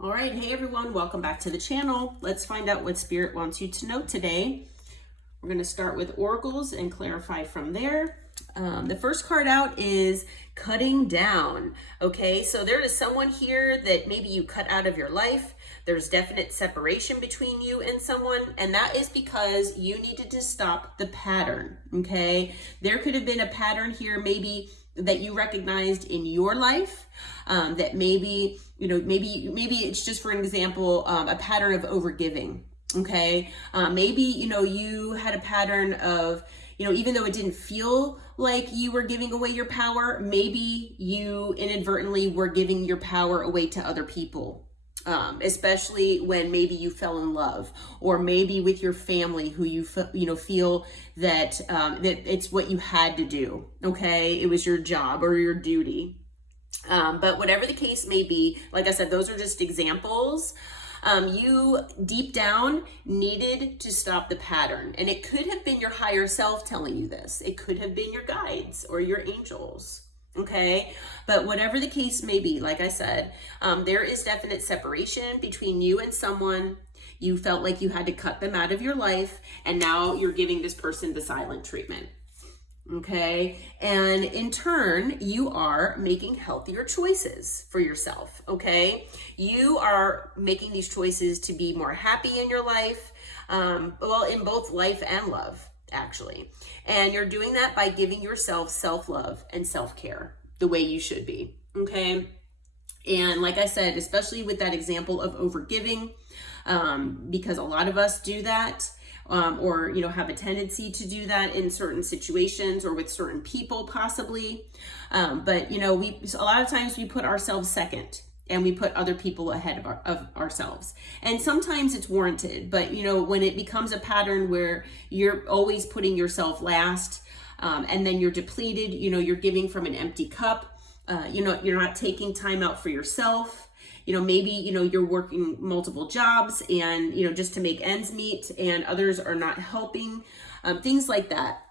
All right, hey everyone, welcome back to the channel. Let's find out what Spirit wants you to know today. We're going to start with oracles and clarify from there. The first card out is cutting down. Okay, so there is someone here that maybe you cut out of your life. There's definite separation between you and someone, and that is because you needed to stop the pattern. Okay, there could have been a pattern here maybe that you recognized in your life, that maybe maybe it's just, for an example, a pattern of overgiving. Okay, maybe you had a pattern of, even though it didn't feel like you were giving away your power, maybe you inadvertently were giving your power away to other people. Especially when maybe you fell in love, or maybe with your family who you feel that that it's what you had to do. Okay, it was your job or your duty. But whatever the case may be, like I said, those are just examples. You deep down needed to stop the pattern, and it could have been your higher self telling you this. It could have been your guides or your angels. Okay, but whatever the case may be, like I said, there is definite separation between you and someone. You felt like you had to cut them out of your life, and now you're giving this person the silent treatment. Okay, and in turn, you are making healthier choices for yourself. Okay, you are making these choices to be more happy in your life, well, in both life and love, actually. And you're doing that by giving yourself self-love and self-care the way you should be. Okay, and like I said, especially with that example of overgiving, because a lot of us do that. Or have a tendency to do that in certain situations or with certain people possibly, but we a lot of times we put ourselves second and we put other people ahead of ourselves, and sometimes it's warranted. But when it becomes a pattern where you're always putting yourself last, and then you're depleted, you're giving from an empty cup, you're not taking time out for yourself. Maybe, you're working multiple jobs and, just to make ends meet, and others are not helping, things like that.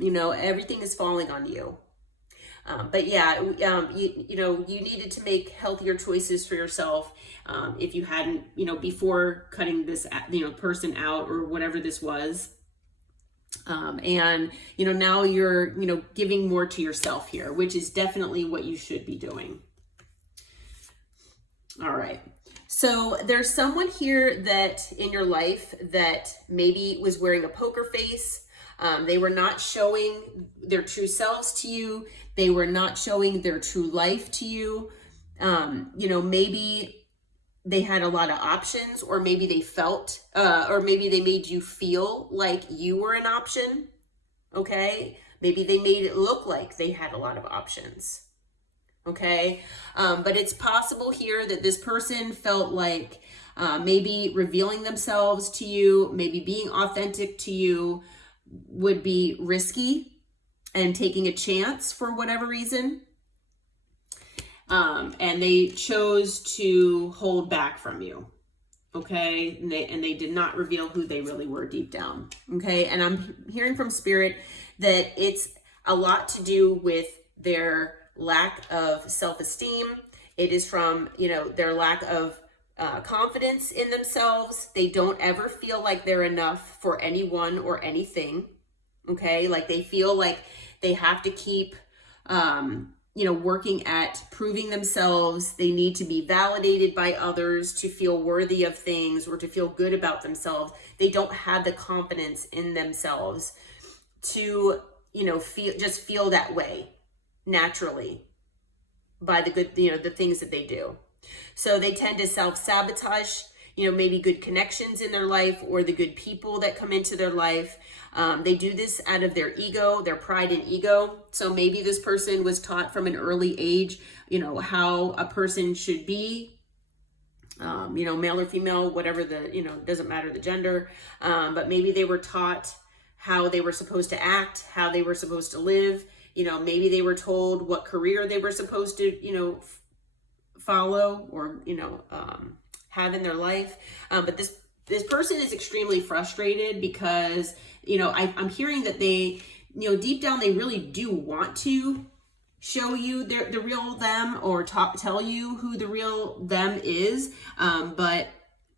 Everything is falling on you. But yeah, you needed to make healthier choices for yourself. If you hadn't, before cutting this, person out or whatever this was. And, now you're, giving more to yourself here, which is definitely what you should be doing. All right. So there's someone here that in your life that maybe was wearing a poker face. They were not showing their true selves to you. They were not showing their true life to you. Maybe they had a lot of options, or maybe they felt, or maybe they made you feel like you were an option. Okay. Maybe they made it look like they had a lot of options. Okay, but it's possible here that this person felt like maybe revealing themselves to you, maybe being authentic to you would be risky and taking a chance for whatever reason. And they chose to hold back from you. Okay, and they did not reveal who they really were deep down. Okay, and I'm hearing from Spirit that it's a lot to do with their lack of self-esteem. It is from, their lack of confidence in themselves. They don't ever feel like they're enough for anyone or anything. Okay, like they feel like they have to keep, working at proving themselves. They need to be validated by others to feel worthy of things or to feel good about themselves. They don't have the confidence in themselves to, feel that way naturally by the good, the things that they do. So they tend to self-sabotage, maybe good connections in their life or the good people that come into their life. They do this out of their ego, their pride and ego. So maybe this person was taught from an early age, how a person should be, male or female, whatever doesn't matter the gender. But maybe they were taught how they were supposed to act, how they were supposed to live. Maybe they were told what career they were supposed to, follow or, have in their life. But this person is extremely frustrated because, I'm hearing that they, deep down, they really do want to show you the real them or tell you who the real them is. But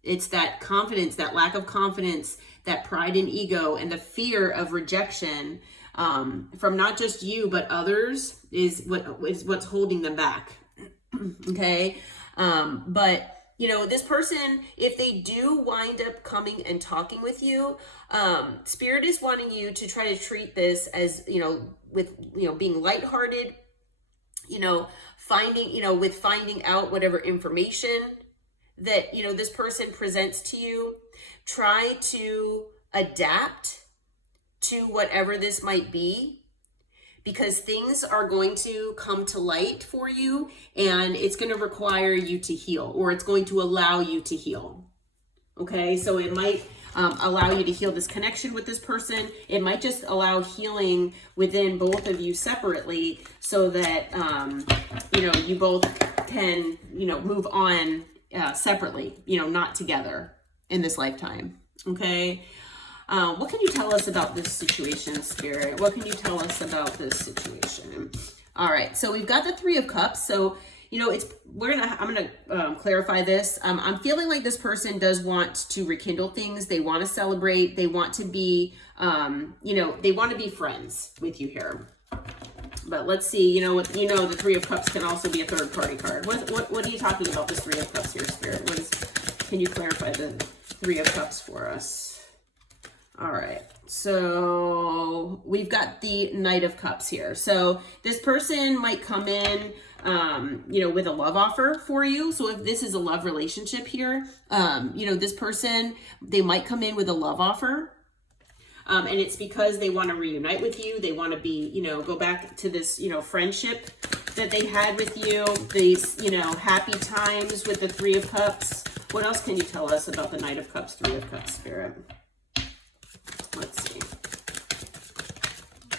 it's that confidence, that lack of confidence, that pride and ego, and the fear of rejection from not just you, but others is what's holding them back. Okay. But you know, this person, if they do wind up coming and talking with you, Spirit is wanting you to try to treat this as, you know, with, you know, being lighthearted, you know, finding out whatever information that, you know, this person presents to you. Try to adapt to whatever this might be, because things are going to come to light for you, and it's going to require you to heal, or it's going to allow you to heal. Okay, so it might allow you to heal this connection with this person. It might just allow healing within both of you separately, so that you know, you both can, you know, move on separately, you know, not together in this lifetime. Okay. What can you tell us about this situation, Spirit? What can you tell us about this situation? All right, so we've got the Three of Cups. So, you know, I'm gonna clarify this. I'm feeling like this person does want to rekindle things. They want to celebrate. They want to be, you know, they want to be friends with you here. But let's see. You know, the Three of Cups can also be a third party card. What are you talking about? This Three of Cups here, Spirit. Can you clarify the Three of Cups for us? All right, so we've got the Knight of Cups here. So this person might come in, you know, with a love offer for you. So if this is a love relationship here, you know, this person, they might come in with a love offer. And it's because they want to reunite with you. They want to be, you know, go back to this, you know, friendship that they had with you. These, you know, happy times with the Three of Cups. What else can you tell us about the Knight of Cups, Three of Cups, Spirit? Let's see.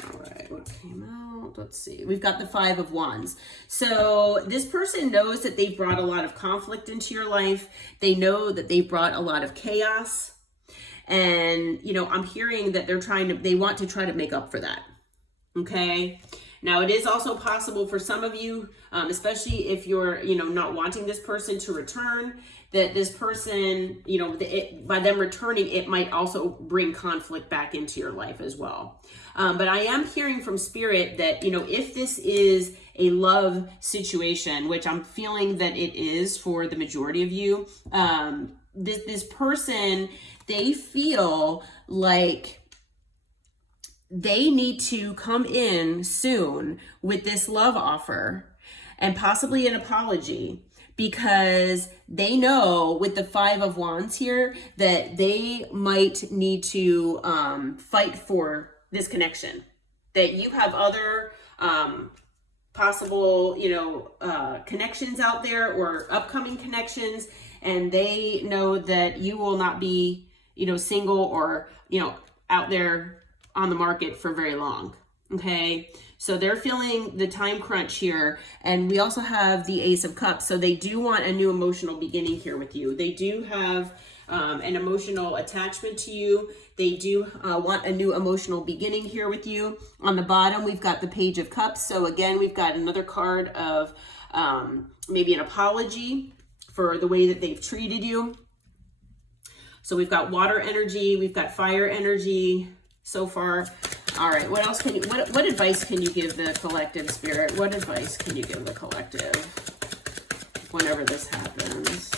All right, what came out? Let's see. We've got the Five of Wands. So this person knows that they've brought a lot of conflict into your life. They know that they've brought a lot of chaos. And, you know, I'm hearing that they want to try to make up for that. Okay. Now, it is also possible for some of you, especially if you're, you know, not wanting this person to return, that this person, you know, by them returning, it might also bring conflict back into your life as well. But I am hearing from Spirit that, you know, if this is a love situation, which I'm feeling that it is for the majority of you, this person, they feel like they need to come in soon with this love offer and possibly an apology, because they know with the Five of Wands here that they might need to fight for this connection, that you have other possible, you know, connections out there or upcoming connections, and they know that you will not be, you know, single or, you know, out there on the market for very long. Okay, so they're feeling the time crunch here. And we also have the Ace of Cups. So they do want a new emotional beginning here with you. They do have an emotional attachment to you. They do want a new emotional beginning here with you. On the bottom, we've got the Page of Cups. So again, we've got another card of maybe an apology for the way that they've treated you. So we've got water energy, we've got fire energy so far. All right, what else what advice can you give the collective, Spirit? What advice can you give the collective whenever this happens?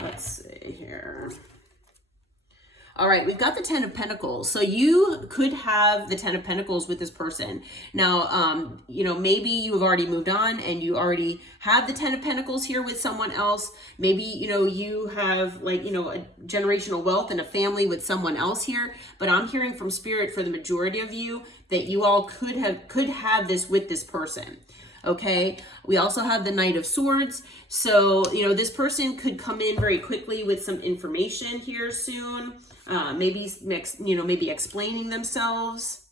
Let's see here. All right, we've got the Ten of Pentacles. So you could have the Ten of Pentacles with this person. Now, you know, maybe you've already moved on and you already have the Ten of Pentacles here with someone else. Maybe, you know, you have like, you know, a generational wealth and a family with someone else here. But I'm hearing from Spirit for the majority of you that you all could have this with this person. Okay, we also have the Knight of Swords. So, you know, this person could come in very quickly with some information here soon. Maybe explaining themselves.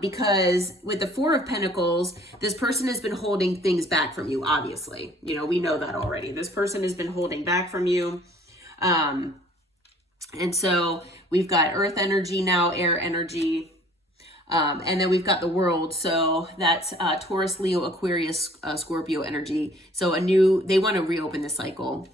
Because with the Four of Pentacles, this person has been holding things back from you, obviously. You know, we know that already. This person has been holding back from you. And so we've got earth energy now, air energy. And then we've got the world. So that's Taurus, Leo, Aquarius, Scorpio energy. So they want to reopen the cycle.